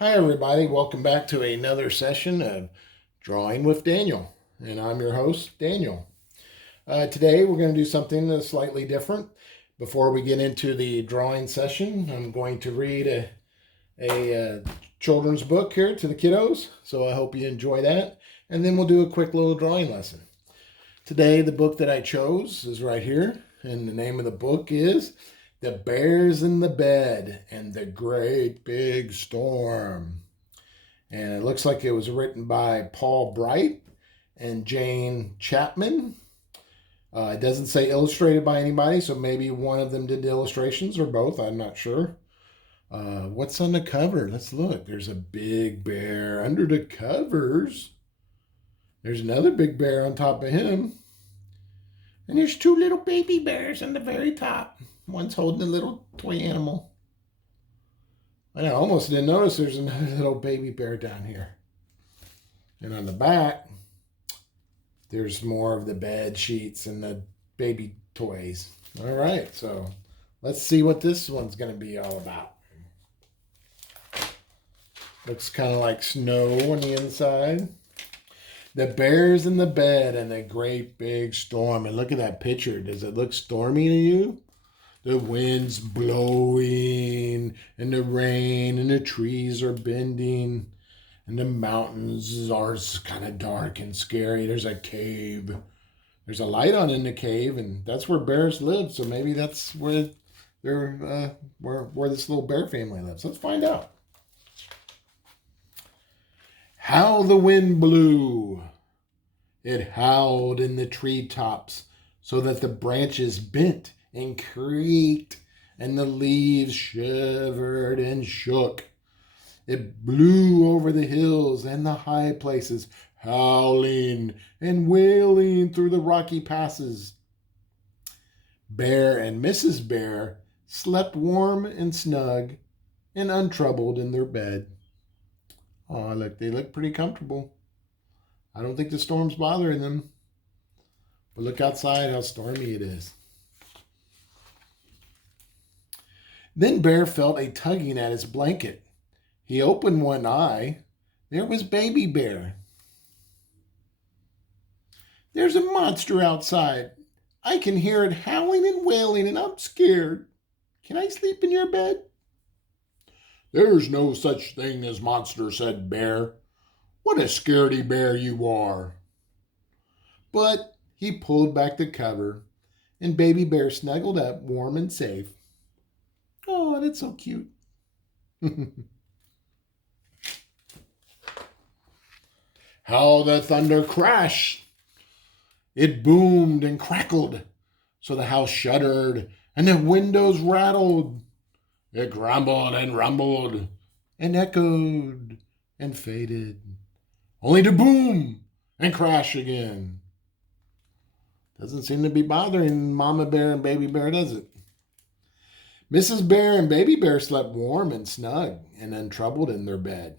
Hi, everybody. Welcome back to another session of Drawing with Daniel. And I'm your host, Daniel. Today, we're going to do something that's slightly different. Before we get into the drawing session, I'm going to read a children's book here to the kiddos. So I hope you enjoy that. And then we'll do a quick little drawing lesson. Today, the book that I chose is right here. And the name of the book is The Bears in the Bed and the Great Big Storm. And it looks like it was written by Paul Bright and Jane Chapman. It doesn't say illustrated by anybody, so maybe one of them did the illustrations or both. I'm not sure. What's on the cover? Let's look. There's a big bear under the covers. There's another big bear on top of him. And there's two little baby bears on the very top. One's holding a little toy animal. I almost didn't notice there's another little baby bear down here. And on the back, there's more of the bed sheets and the baby toys. All right, so let's see what this one's going to be all about. Looks kind of like snow on the inside. The bears in the bed and a great big storm. And look at that picture. Does it look stormy to you? The wind's blowing, and the rain, and the trees are bending, and the mountains are kind of dark and scary. There's a cave. There's a light on in the cave, and that's where bears live. So maybe that's where they're where this little bear family lives. Let's find out. How the wind blew. It howled in the treetops so that the branches bent and creaked, and the leaves shivered and shook. It blew over the hills and the high places, howling and wailing through the rocky passes. Bear and Mrs. Bear slept warm and snug and untroubled in their bed. Oh, look, they look pretty comfortable. I don't think the storm's bothering them. But look outside how stormy it is. Then Bear felt a tugging at his blanket. He opened one eye. There was Baby Bear. There's a monster outside. I can hear it howling and wailing, and I'm scared. Can I sleep in your bed? There's no such thing as monster, said Bear. What a scaredy bear you are. But he pulled back the cover, and Baby Bear snuggled up warm and safe. Oh, that's so cute. How the thunder crashed! It boomed and crackled, so the house shuddered and the windows rattled. It grumbled and rumbled and echoed and faded, only to boom and crash again. Doesn't seem to be bothering Mama Bear and Baby Bear, does it? Mrs. Bear and Baby Bear slept warm and snug and untroubled in their bed.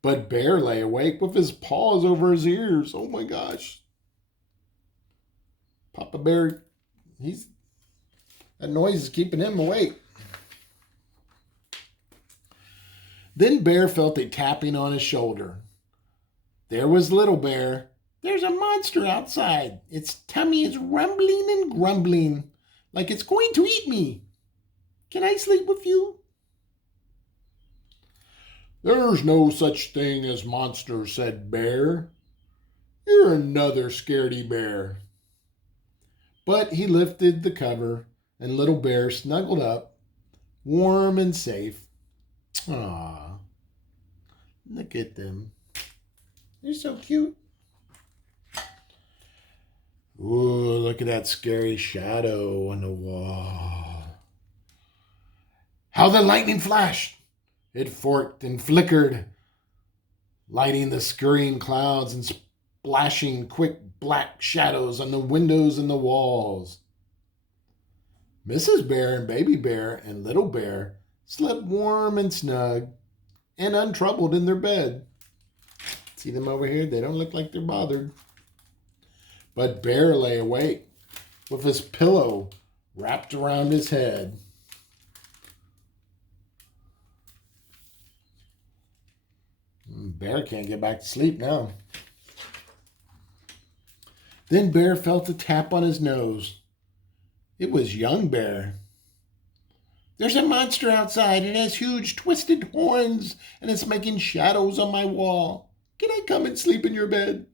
But Bear lay awake with his paws over his ears. Oh my gosh. Papa Bear, that noise is keeping him awake. Then Bear felt a tapping on his shoulder. There was Little Bear. There's a monster outside. Its tummy is rumbling and grumbling like it's going to eat me. Can I sleep with you? There's no such thing as monster, said Bear. You're another scaredy bear. But he lifted the cover, and Little Bear snuggled up, warm and safe. Ah, look at them. They're so cute. Ooh, look at that scary shadow on the wall. How the lightning flashed! It forked and flickered, lighting the scurrying clouds and splashing quick black shadows on the windows and the walls. Mrs. Bear and Baby Bear and Little Bear slept warm and snug and untroubled in their bed. See them over here? They don't look like they're bothered. But Bear lay awake with his pillow wrapped around his head. Bear can't get back to sleep now. Then Bear felt a tap on his nose. It was young Bear. There's a monster outside. It has huge twisted horns and it's making shadows on my wall. Can I come and sleep in your bed?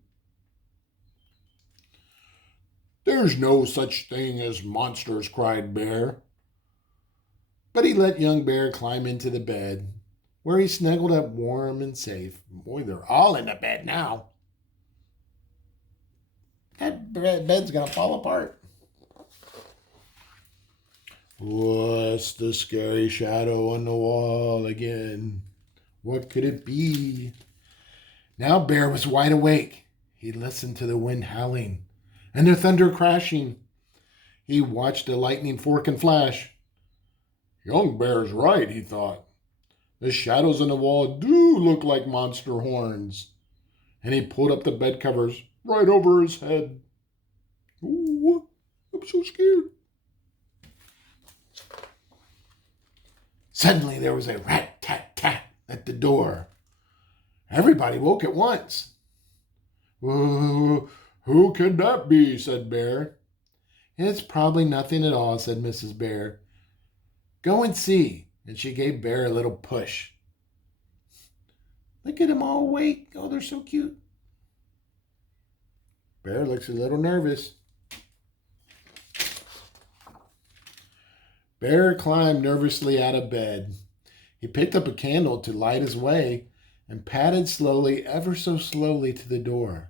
There's no such thing as monsters, cried Bear. But he let young Bear climb into the bed, where he snuggled up warm and safe. Boy, they're all in the bed now. That bed's gonna fall apart. What's the scary shadow on the wall again? What could it be? Now Bear was wide awake. He listened to the wind howling and the thunder crashing. He watched the lightning fork and flash. Young Bear's right, he thought. The shadows on the wall do look like monster horns. And he pulled up the bed covers right over his head. Ooh, I'm so scared. Suddenly there was a rat-tat-tat at the door. Everybody woke at once. Who can that be? Said Bear. It's probably nothing at all, said Mrs. Bear. Go and see. And she gave Bear a little push. Look at them all awake. Oh, they're so cute. Bear looks a little nervous. Bear climbed nervously out of bed. He picked up a candle to light his way and padded slowly, ever so slowly, to the door.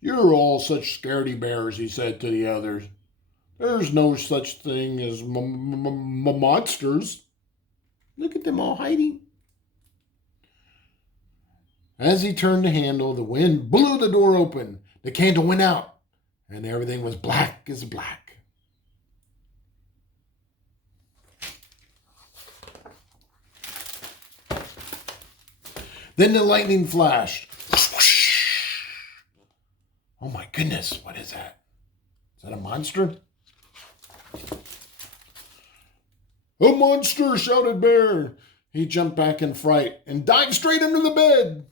You're all such scaredy bears, he said to the others. There's no such thing as monsters. Look at them all hiding. As he turned the handle, the wind blew the door open. The candle went out, and everything was black as black. Then the lightning flashed. Oh my goodness, what is that? Is that a monster? A monster, shouted Bear. He jumped back in fright and dived straight under the bed.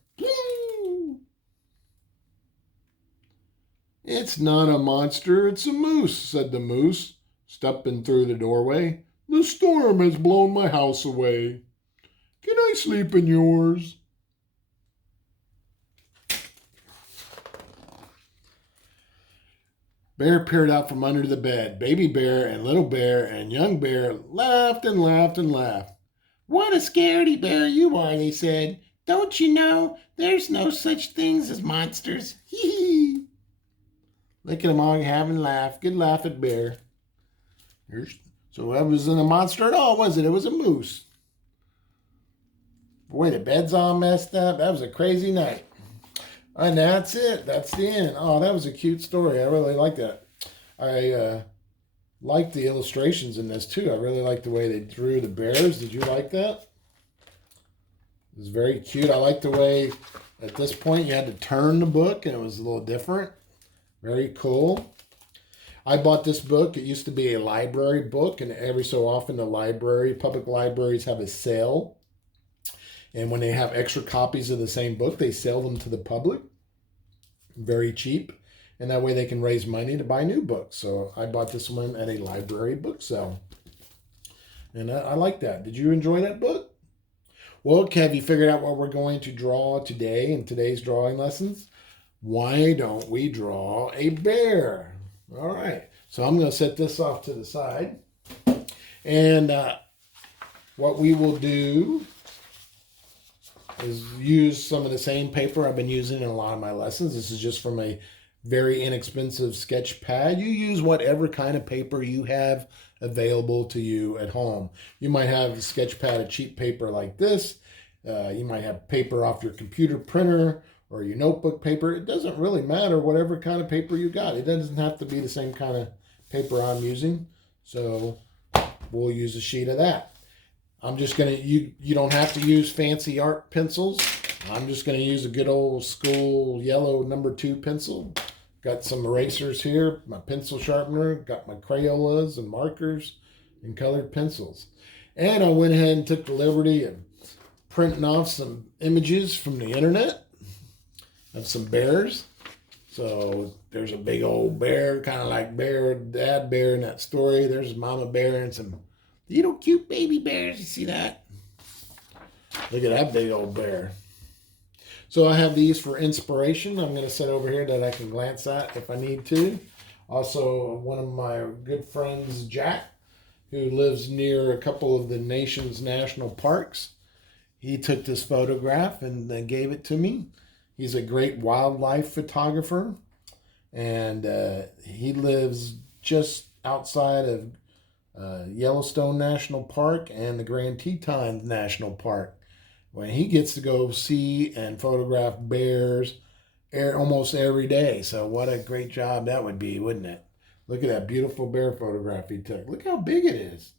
It's not a monster, it's a moose, said the moose, stepping through the doorway. The storm has blown my house away. Can I sleep in yours? Bear peered out from under the bed. Baby Bear and Little Bear and Young Bear laughed and laughed and laughed. What a scaredy bear you are, they said. Don't you know there's no such things as monsters? Hee hee. Look at them all having a laugh. Good laugh at Bear. So that wasn't a monster at all, was it? It was a moose. Boy, the bed's all messed up. That was a crazy night. And that's it. That's the end. Oh, that was a cute story. I really like that. I like the illustrations in this too. I really like the way they drew the bears. Did you like that? It was very cute. I like the way at this point you had to turn the book and it was a little different. Very cool. I bought this book. It used to be a library book, and every so often the public libraries have a sale. And when they have extra copies of the same book, they sell them to the public very cheap. And that way they can raise money to buy new books. So I bought this one at a library book sale. And I like that. Did you enjoy that book? Well, have you figured out what we're going to draw today in today's drawing lessons? Why don't we draw a bear? All right. So I'm going to set this off to the side. And what we will do is use some of the same paper I've been using in a lot of my lessons. This is just from a very inexpensive sketch pad. You use whatever kind of paper you have available to you at home. You might have a sketch pad of cheap paper like this. You might have paper off your computer printer or your notebook paper. It doesn't really matter whatever kind of paper you got. It doesn't have to be the same kind of paper I'm using. So we'll use a sheet of that. I'm just going to, you don't have to use fancy art pencils. I'm just going to use a good old school yellow number 2 pencil. Got some erasers here, my pencil sharpener, got my Crayolas and markers and colored pencils. And I went ahead and took the liberty of printing off some images from the internet of some bears. So there's a big old bear, kind of like dad bear in that story. There's mama bear and some little cute baby bears. You see that? Look at that big old bear. So I have these for inspiration. I'm going to set over here that I can glance at if I need to. Also, one of my good friends, Jack, who lives near a couple of the nation's national parks, he took this photograph and then gave it to me. He's a great wildlife photographer, and he lives just outside of Yellowstone National Park and the Grand Tetons National Park, when he gets to go see and photograph bears almost every day. So what a great job that would be, wouldn't it? Look at that beautiful bear photograph he took. Look how big it is.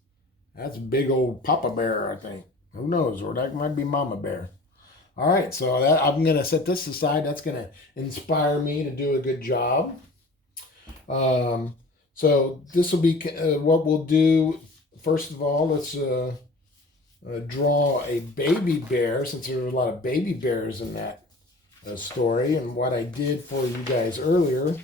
That's a big old papa bear, I think. Who knows? Or that might be mama bear. All right, so I'm going to set this aside. That's going to inspire me to do a good job. So this will be what we'll do. First of all, let's draw a baby bear, since there were a lot of baby bears in that story. And what I did for you guys earlier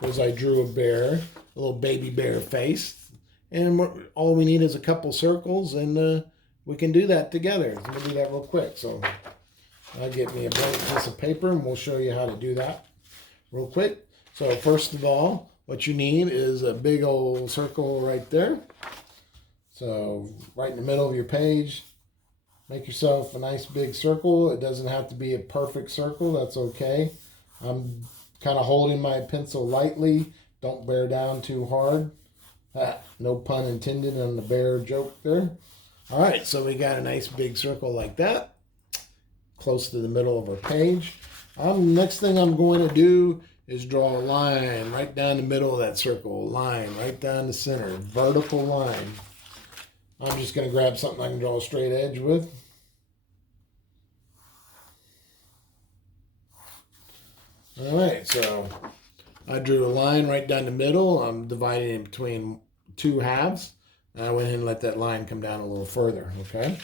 was I drew a bear, a little baby bear face. And all we need is a couple circles, and we can do that together. So we'll do that real quick. So I'll get me a blank piece of paper, and we'll show you how to do that real quick. So first of all, what you need is a big old circle right there. So right in the middle of your page, make yourself a nice big circle. It doesn't have to be a perfect circle. That's okay. I'm kind of holding my pencil lightly. Don't bear down too hard. No pun intended on the bear joke there. All right, so we got a nice big circle like that, close to the middle of our page. Next thing I'm going to do is draw a line right down the middle of that circle. A line right down the center, vertical line. I'm just going to grab something I can draw a straight edge with. All right, so I drew a line right down the middle. I'm dividing it between two halves. And I went ahead and let that line come down a little further, okay?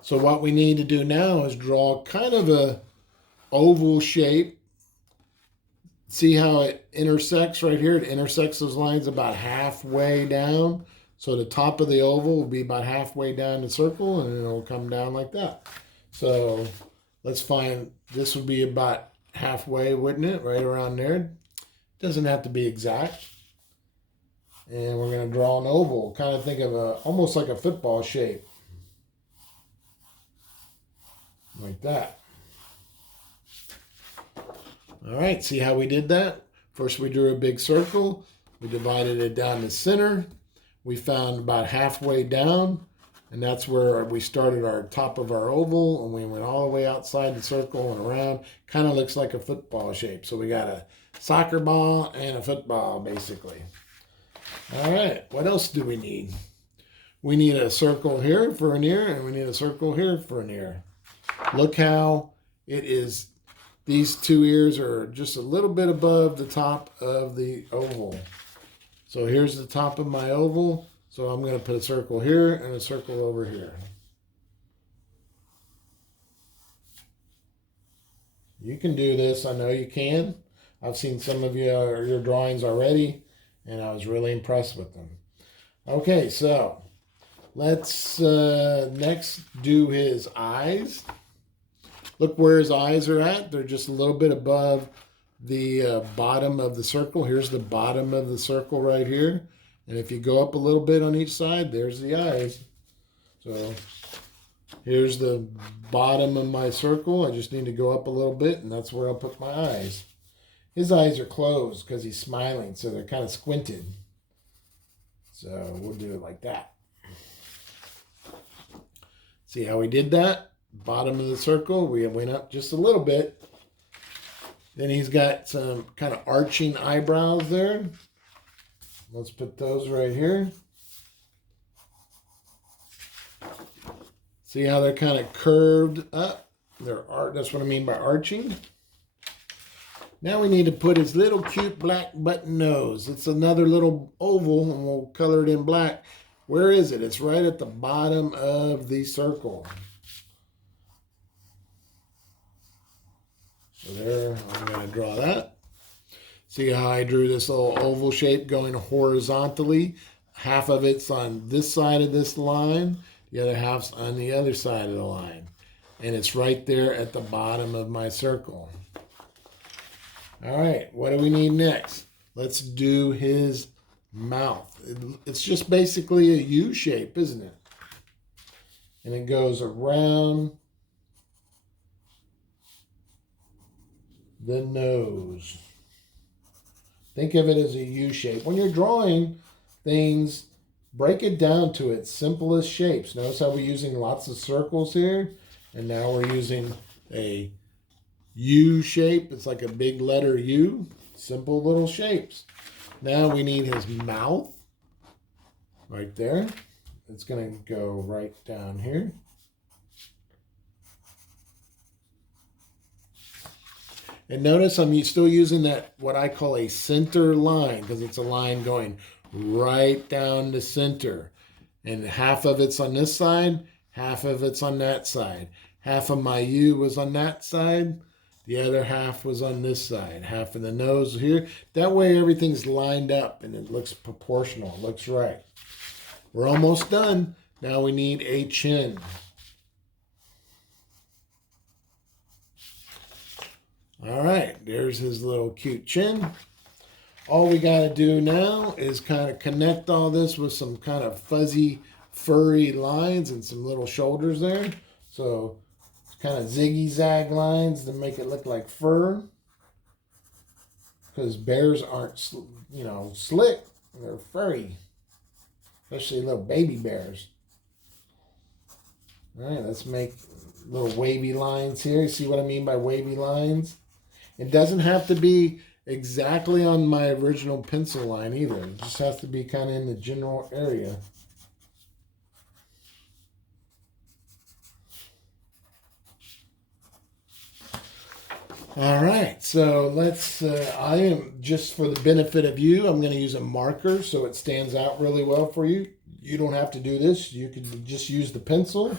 So what we need to do now is draw kind of a oval shape. See how it intersects right here? It intersects those lines about halfway down. So the top of the oval will be about halfway down the circle, and it'll come down like that. So let's find, this would be about halfway, wouldn't it? Right around there. Doesn't have to be exact. And we're going to draw an oval. Kind of think of almost like a football shape. Like that. All right, see how we did that? First we drew a big circle. We divided it down the center. We found about halfway down, and that's where we started our top of our oval, and we went all the way outside the circle and around. Kind of looks like a football shape. So we got a soccer ball and a football, basically. All right, what else do we need? We need a circle here for an ear, and we need a circle here for an ear. Look how it is. These two ears are just a little bit above the top of the oval. So here's the top of my oval. So I'm going to put a circle here and a circle over here. You can do this. I know you can. I've seen some of your drawings already, and I was really impressed with them. Okay, so let's next do his eyes. Look where his eyes are at. They're just a little bit above the bottom of the circle. Here's the bottom of the circle right here. And if you go up a little bit on each side, there's the eyes. So here's the bottom of my circle. I just need to go up a little bit, and that's where I'll put my eyes. His eyes are closed because he's smiling, so they're kind of squinted. So we'll do it like that. See how we did that? Bottom of the circle, we went up just a little bit. Then he's got some kind of arching eyebrows there. Let's put those right here. See how they're kind of curved up? That's what I mean by arching. Now we need to put his little cute black button nose. It's another little oval, and we'll color it in black. Where is it? It's right at the bottom of the circle. So there, I'm going to draw that. See how I drew this little oval shape going horizontally? Half of it's on this side of this line, the other half's on the other side of the line. And it's right there at the bottom of my circle. All right, what do we need next? Let's do his mouth. It's just basically a U shape, isn't it? And it goes around the nose. Think of it as a U shape. When you're drawing things, break it down to its simplest shapes. Notice how we're using lots of circles here, and now we're using a U shape. It's like a big letter U. Simple little shapes. Now we need his mouth right there. It's going to go right down here. And notice I'm still using that, what I call a center line, because it's a line going right down the center. And half of it's on this side, half of it's on that side. Half of my U was on that side, the other half was on this side. Half of the nose here. That way everything's lined up and it looks proportional, it looks right. We're almost done. Now we need a chin. All right, there's his little cute chin. All we got to do now is kind of connect all this with some kind of fuzzy, furry lines and some little shoulders there. So kind of ziggy-zag lines to make it look like fur. Because bears aren't, slick. They're furry. Especially little baby bears. All right, let's make little wavy lines here. You see what I mean by wavy lines? It doesn't have to be exactly on my original pencil line either. It just has to be kind of in the general area. All right, so let's, I am, just for the benefit of you, I'm going to use a marker so it stands out really well for you. You don't have to do this. You could just use the pencil,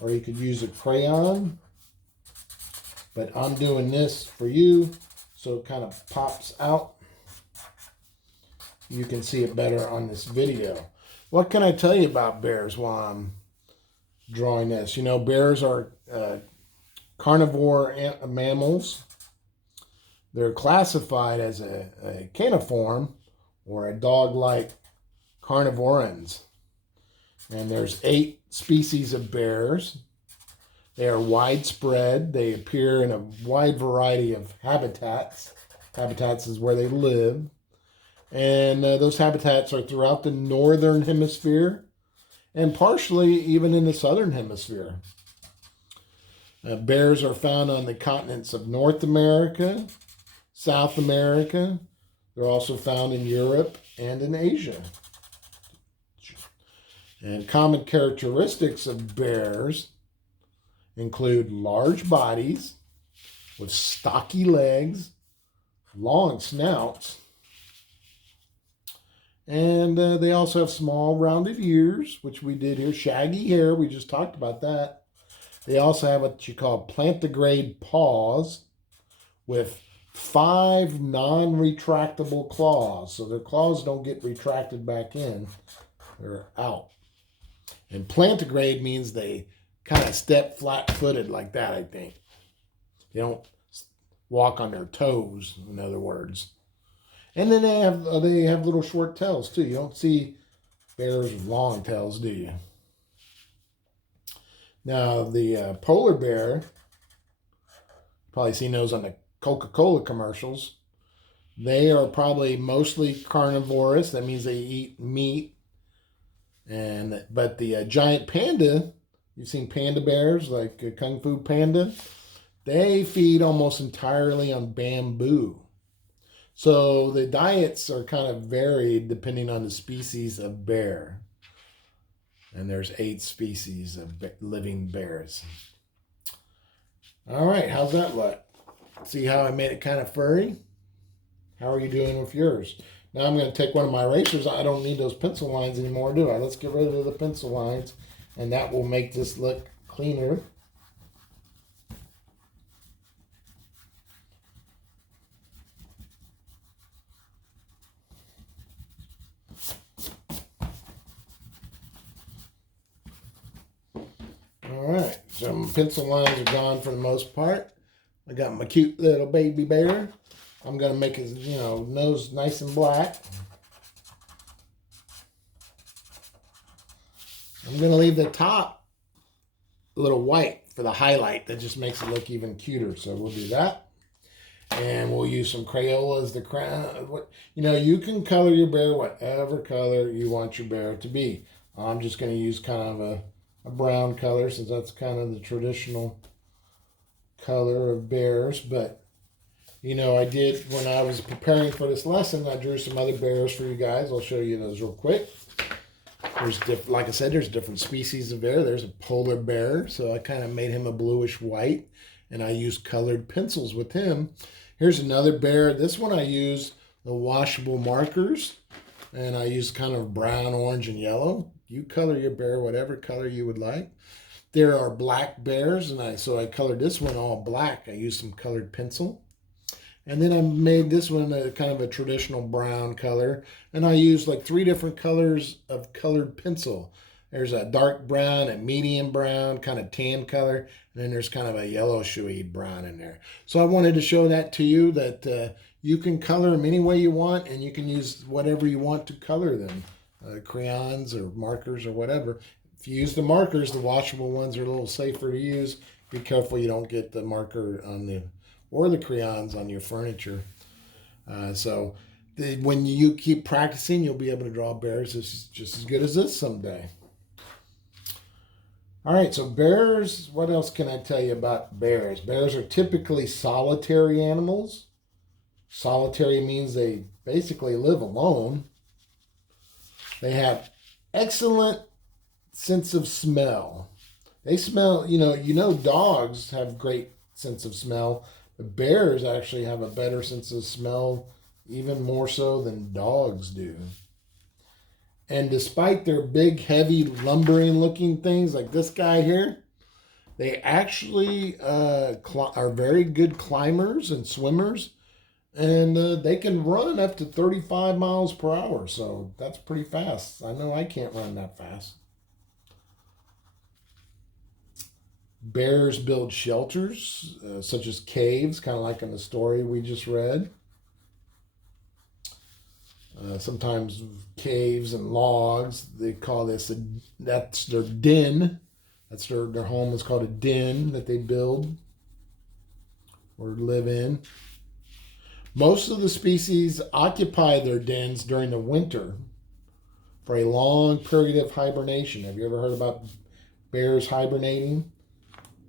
or you could use a crayon. But I'm doing this for you so it kind of pops out. You can see it better on this video. What can I tell you about bears while I'm drawing this? You know, bears are carnivore mammals. They're classified as a caniform or a dog-like carnivorans. And there's 8 species of bears. They are widespread. They appear in a wide variety of habitats. Habitats is where they live. And those habitats are throughout the northern hemisphere and partially even in the southern hemisphere. Bears are found on the continents of North America, South America. They're also found in Europe and in Asia. And common characteristics of bears include large bodies with stocky legs, long snouts, and they also have small rounded ears, which we did here, shaggy hair, we just talked about that. They also have what you call plantigrade paws with 5 non-retractable claws, so their claws don't get retracted back in, they're out. And plantigrade means they kind of step flat-footed like that, I think. They don't walk on their toes, in other words. And then they have little short tails, too. You don't see bears with long tails, do you? Now, the polar bear, probably seen those on the Coca-Cola commercials. They are probably mostly carnivorous. That means they eat meat. But the giant panda, you've seen panda bears like Kung Fu Panda, they feed almost entirely on bamboo. So the diets are kind of varied depending on the species of bear. And there's 8 species of living bears. All right, how's that look? See how I made it kind of furry? How are you doing with yours? Now I'm going to take one of my erasers. I don't need those pencil lines anymore, do I? Let's get rid of the pencil lines, and that will make this look cleaner. Some pencil lines are gone for the most part. I got my cute little baby bear. I'm going to make his, nose nice and black. I'm going to leave the top a little white for the highlight. That just makes it look even cuter. So we'll do that. And we'll use some Crayola as the crown. You can color your bear whatever color you want your bear to be. I'm just going to use kind of a brown color since that's kind of the traditional color of bears. But, I did, when I was preparing for this lesson, I drew some other bears for you guys. I'll show you those real quick. Like I said, there's different species of bear. There's a polar bear, so I kind of made him a bluish white, and I used colored pencils with him. Here's another bear. This one I used the washable markers, and I used kind of brown, orange, and yellow. You color your bear whatever color you would like. There are black bears, and so I colored this one all black. I used some colored pencil. And then I made this one a kind of a traditional brown color. And I used like 3 different colors of colored pencil. There's a dark brown, a medium brown, kind of tan color. And then there's kind of a yellow-shoey brown in there. So I wanted to show that to you, that you can color them any way you want. And you can use whatever you want to color them. Crayons or markers or whatever. If you use the markers, the washable ones are a little safer to use. Be careful you don't get the marker on or the crayons on your furniture. When you keep practicing, you'll be able to draw bears just as good as this someday. All right, so bears, what else can I tell you about bears? Bears are typically solitary animals. Solitary means they basically live alone. They have excellent sense of smell. They smell, dogs have great sense of smell. The bears actually have a better sense of smell, even more so than dogs do. And despite their big, heavy, lumbering looking things like this guy here, they actually are very good climbers and swimmers. And they can run up to 35 miles per hour. So that's pretty fast. I know I can't run that fast. Bears build shelters, such as caves, kind of like in the story we just read. Sometimes caves and logs, they call this, that's their den. That's their home is called a den that they build or live in. Most of the species occupy their dens during the winter for a long period of hibernation. Have you ever heard about bears hibernating?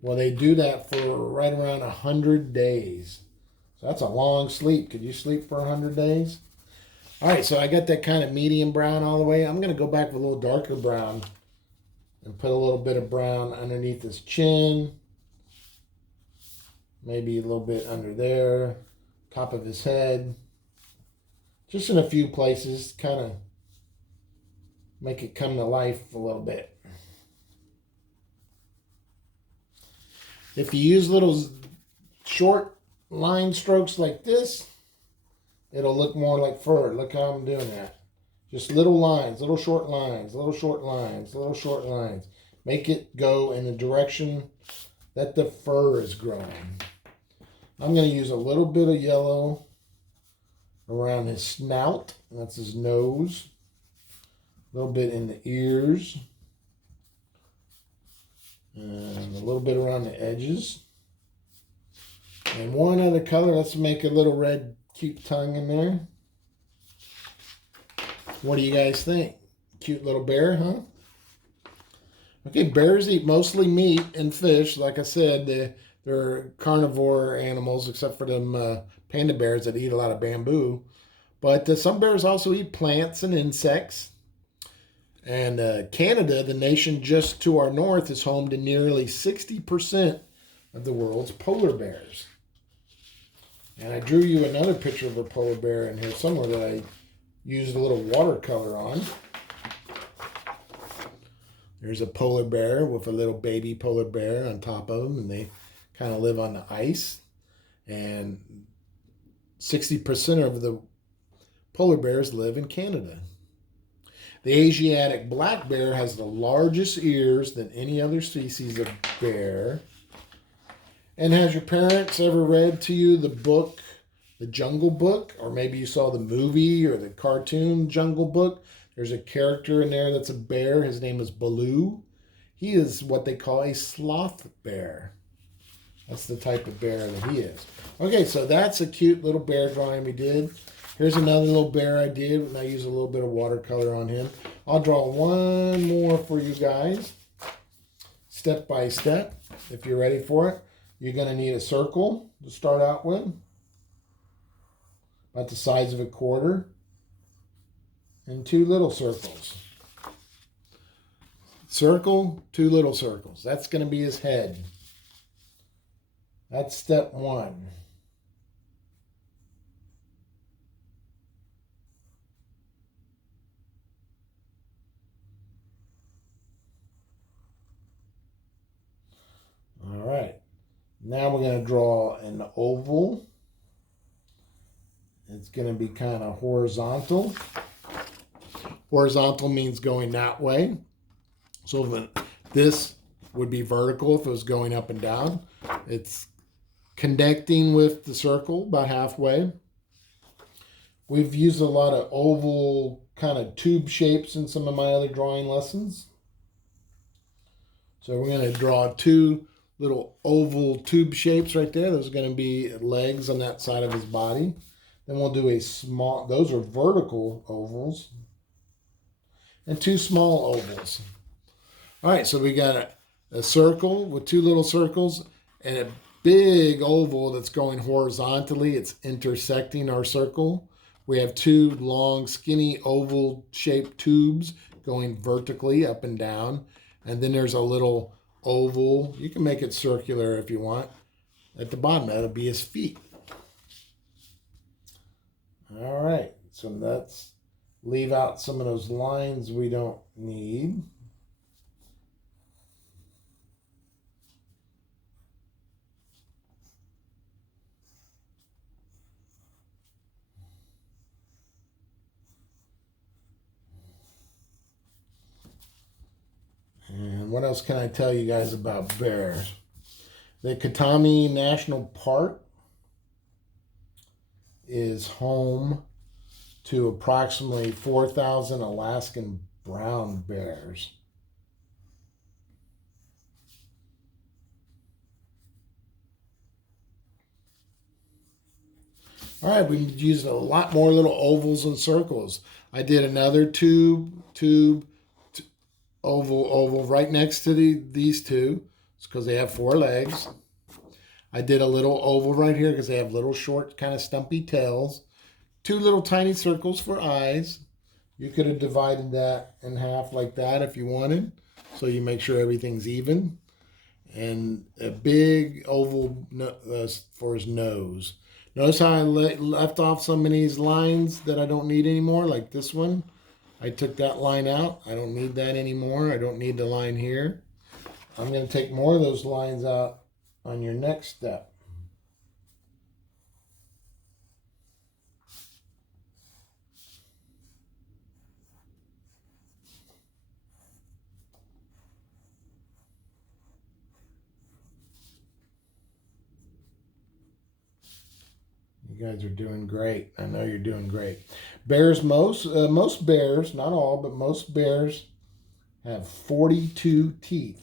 Well, they do that for right around 100 days. So that's a long sleep. Could you sleep for 100 days? All right, so I got that kind of medium brown all the way. I'm going to go back with a little darker brown and put a little bit of brown underneath his chin. Maybe a little bit under there, top of his head. Just in a few places, kind of make it come to life a little bit. If you use little short line strokes like this, it'll look more like fur. Look how I'm doing that. Just little lines, little short lines, little short lines, little short lines. Make it go in the direction that the fur is growing. I'm going to use a little bit of yellow around his snout. That's his nose. A little bit in the ears. And a little bit around the edges. And one other color. Let's make a little red cute tongue in there. What do you guys think? Cute little bear, huh? Okay, bears eat mostly meat and fish. Like I said, they're carnivore animals, except for them panda bears that eat a lot of bamboo. But some bears also eat plants and insects. And Canada, the nation just to our north, is home to nearly 60% of the world's polar bears. And I drew you another picture of a polar bear in here somewhere that I used a little watercolor on. There's a polar bear with a little baby polar bear on top of them, and they kind of live on the ice. And 60% of the polar bears live in Canada. The Asiatic black bear has the largest ears than any other species of bear. And has your parents ever read to you the book, The Jungle Book? Or maybe you saw the movie or the cartoon Jungle Book. There's a character in there that's a bear. His name is Baloo. He is what they call a sloth bear. That's the type of bear that he is. Okay, so that's a cute little bear drawing we did. Here's another little bear I did, and I used a little bit of watercolor on him. I'll draw one more for you guys, step by step, if you're ready for it. You're going to need a circle to start out with, about the size of a quarter, and 2 little circles. Circle, 2 little circles. That's going to be his head. That's step 1. All right. Now we're going to draw an oval. It's going to be kind of horizontal. Horizontal means going that way. So this would be vertical if it was going up and down. It's connecting with the circle about halfway. We've used a lot of oval kind of tube shapes in some of my other drawing lessons. So we're going to draw 2 little oval tube shapes right there. Those are going to be legs on that side of his body. Then we'll do a small, those are vertical ovals, and 2 small ovals. All right, so we got a circle with 2 little circles and a big oval that's going horizontally. It's intersecting our circle. We have 2 long, skinny, oval-shaped tubes going vertically up and down. And then there's a little oval. You can make it circular if you want. At the bottom, that'll be his feet. All right, so let's leave out some of those lines we don't need. And what else can I tell you guys about bears? The Katami National Park is home to approximately 4,000 Alaskan brown bears. All right, we used a lot more little ovals and circles. I did another tube, oval right next to these 2. It's because they have 4 legs. I did a little oval right here because they have little short kind of stumpy tails. 2 little tiny circles for eyes. You could have divided that in half like that if you wanted, so you make sure everything's even. And a big oval for his nose. Notice how I left off some of these lines that I don't need anymore, like this one. I took that line out. I don't need that anymore. I don't need the line here. I'm going to take more of those lines out on your next step. You guys are doing great. I know you're doing great. Bears, most bears, not all, but most bears have 42 teeth.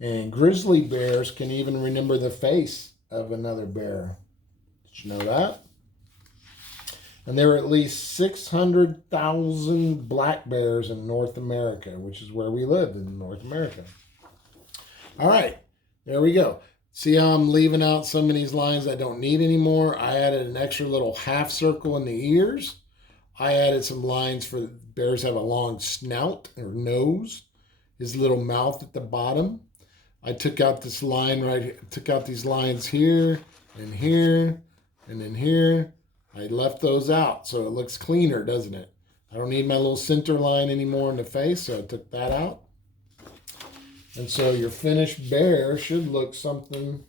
And grizzly bears can even remember the face of another bear. Did you know that? And there are at least 600,000 black bears in North America, which is where we live in North America. All right, there we go. See how I'm leaving out some of these lines I don't need anymore? I added an extra little half circle in the ears. I added some lines for bears have a long snout or nose. His little mouth at the bottom. I took out this line right here, took out these lines here and here and then here. I left those out so it looks cleaner, doesn't it? I don't need my little center line anymore in the face, so I took that out. And so your finished bear should look something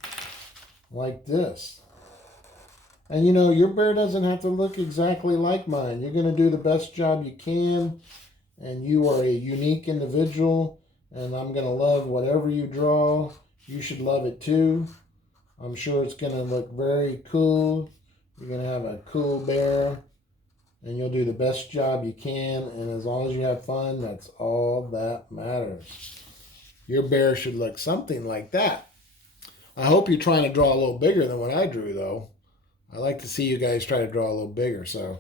like this. And you know, your bear doesn't have to look exactly like mine. You're going to do the best job you can, and you are a unique individual, and I'm going to love whatever you draw. You should love it too. I'm sure it's going to look very cool. You're going to have a cool bear, and you'll do the best job you can, and as long as you have fun, that's all that matters. Your bear should look something like that. I hope you're trying to draw a little bigger than what I drew, though. I like to see you guys try to draw a little bigger. So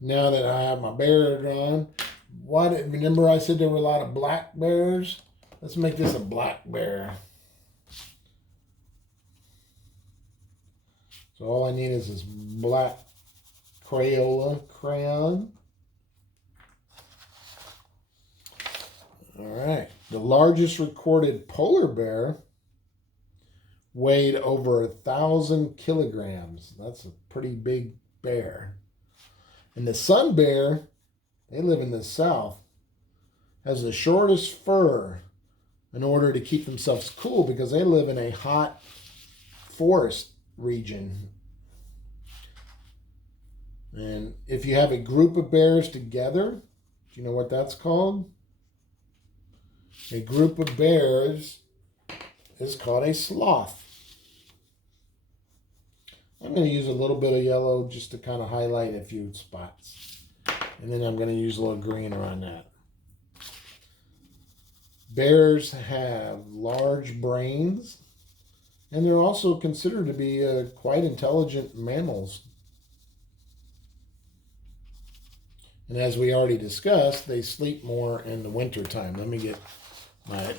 now that I have my bear drawn, remember I said there were a lot of black bears? Let's make this a black bear. So all I need is this black Crayola crayon. All right. The largest recorded polar bear weighed over 1,000 kilograms. That's a pretty big bear. And the sun bear, they live in the south, has the shortest fur in order to keep themselves cool because they live in a hot forest region. And if you have a group of bears together, do you know what that's called? A group of bears is called a sloth. I'm going to use a little bit of yellow just to kind of highlight a few spots. And then I'm going to use a little green around that. Bears have large brains, and they're also considered to be quite intelligent mammals. And as we already discussed, they sleep more in the wintertime. Let me get my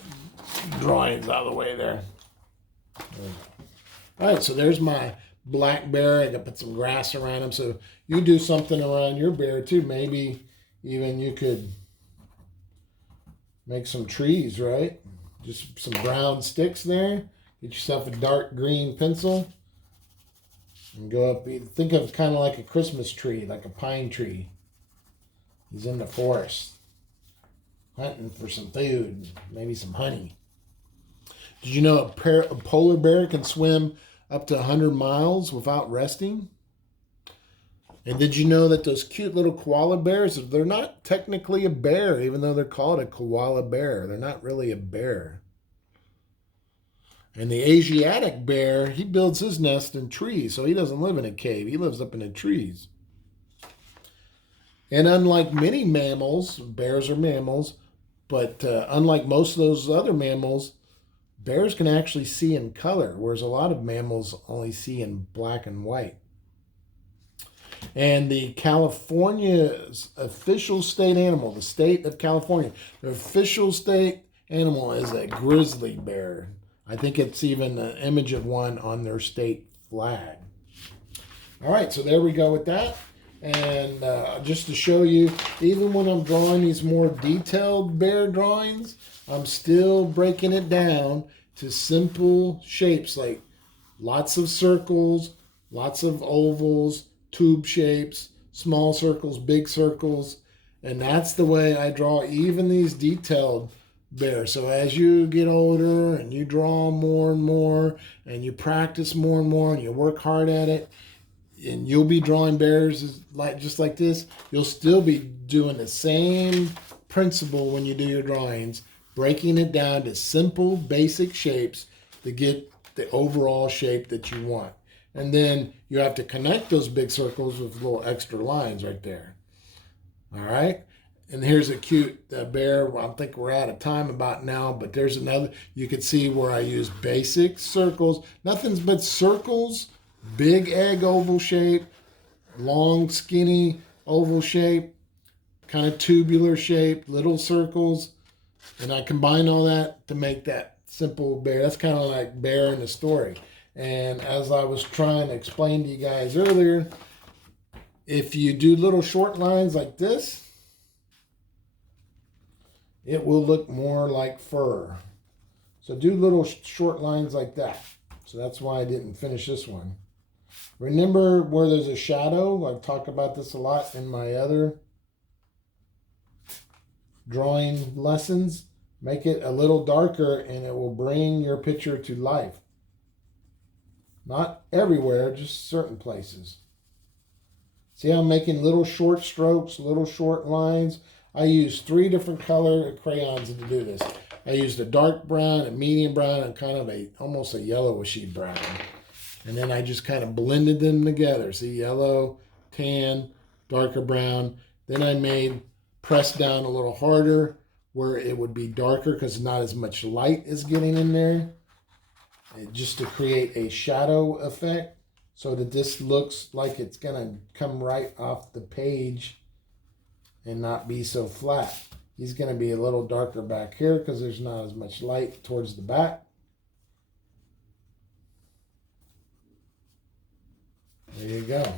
drawings out of the way there. All right, so there's my black bear. I got to put some grass around him. So you do something around your bear too. Maybe even you could make some trees, right? Just some brown sticks there. Get yourself a dark green pencil and go up. Think of kind of like a Christmas tree, like a pine tree. He's in the forest hunting for some food, maybe some honey. Did you know a polar bear can swim up to 100 miles without resting? And did you know that those cute little koala bears, they're not technically a bear, even though they're called a koala bear. They're not really a bear. And the Asiatic bear, he builds his nest in trees, so he doesn't live in a cave. He lives up in the trees. And unlike many mammals, bears are mammals, but unlike most of those other mammals, bears can actually see in color, whereas a lot of mammals only see in black and white. And the California's official state animal, the state of California, their official state animal is a grizzly bear. I think it's even an image of one on their state flag. All right, so there we go with that. And just to show you, even when I'm drawing these more detailed bear drawings, I'm still breaking it down to simple shapes like lots of circles, lots of ovals, tube shapes, small circles, big circles. And that's the way I draw even these detailed bears. So as you get older and you draw more and more and you practice more and more and you work hard at it, and you'll be drawing bears just like this, you'll still be doing the same principle when you do your drawings, breaking it down to simple, basic shapes to get the overall shape that you want. And then you have to connect those big circles with little extra lines right there. All right? And here's a cute bear. I think we're out of time about now, but there's another. You can see where I use basic circles. Nothing but circles, big egg oval shape, long skinny oval shape, kind of tubular shape, little circles. And I combine all that to make that simple bear. That's kind of like bear in the story. And as I was trying to explain to you guys earlier, if you do little short lines like this, it will look more like fur. So do little short lines like that. So that's why I didn't finish this one. Remember where there's a shadow? I've talked about this a lot in my other drawing lessons. Make it a little darker and it will bring your picture to life. Not everywhere, just certain places. See how I'm making little short strokes, little short lines? I use 3 different color crayons to do this. I used a dark brown, a medium brown, and kind of almost a yellowishy brown. And then I just kind of blended them together. See, yellow, tan, darker brown. Then I pressed down a little harder where it would be darker because not as much light is getting in there. Just to create a shadow effect so that this looks like it's going to come right off the page and not be so flat. He's going to be a little darker back here because there's not as much light towards the back. There you go.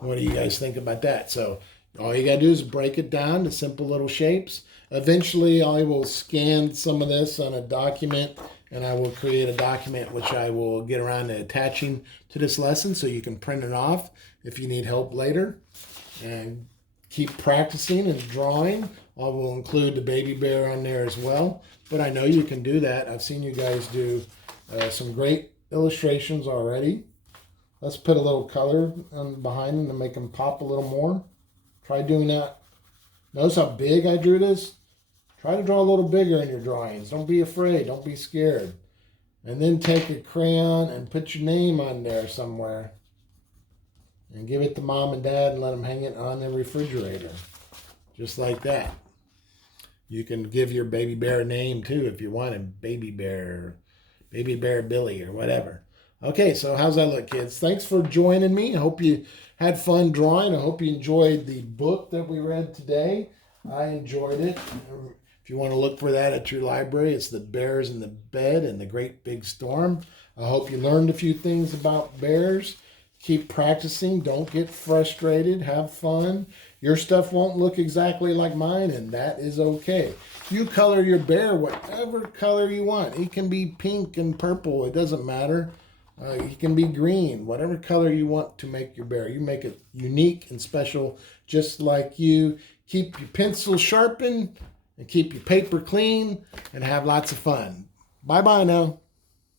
What do you guys think about that? So all you got to do is break it down to simple little shapes. Eventually, I will scan some of this on a document, and I will create a document which I will get around to attaching to this lesson so you can print it off if you need help later. And keep practicing and drawing. I will include the baby bear on there as well, but I know you can do that. I've seen you guys do some great illustrations already. Let's put a little color on behind them to make them pop a little more. Try doing that. Notice how big I drew this? Try to draw a little bigger in your drawings. Don't be afraid. Don't be scared. And then take a crayon and put your name on there somewhere. And give it to mom and dad and let them hang it on the refrigerator. Just like that. You can give your baby bear a name too if you want him. Baby Bear Billy or whatever. Okay, so how's that look, kids? Thanks for joining me. I hope you had fun drawing. I hope you enjoyed the book that we read today. I enjoyed it. If you want to look for that at your library, it's The Bears in the Bed and the Great Big Storm. I hope you learned a few things about bears. Keep practicing. Don't get frustrated. Have fun. Your stuff won't look exactly like mine, and that is okay. You color your bear whatever color you want. He can be pink and purple. It doesn't matter. He can be green. Whatever color you want to make your bear. You make it unique and special just like you. Keep your pencil sharpened and keep your paper clean and have lots of fun. Bye-bye now.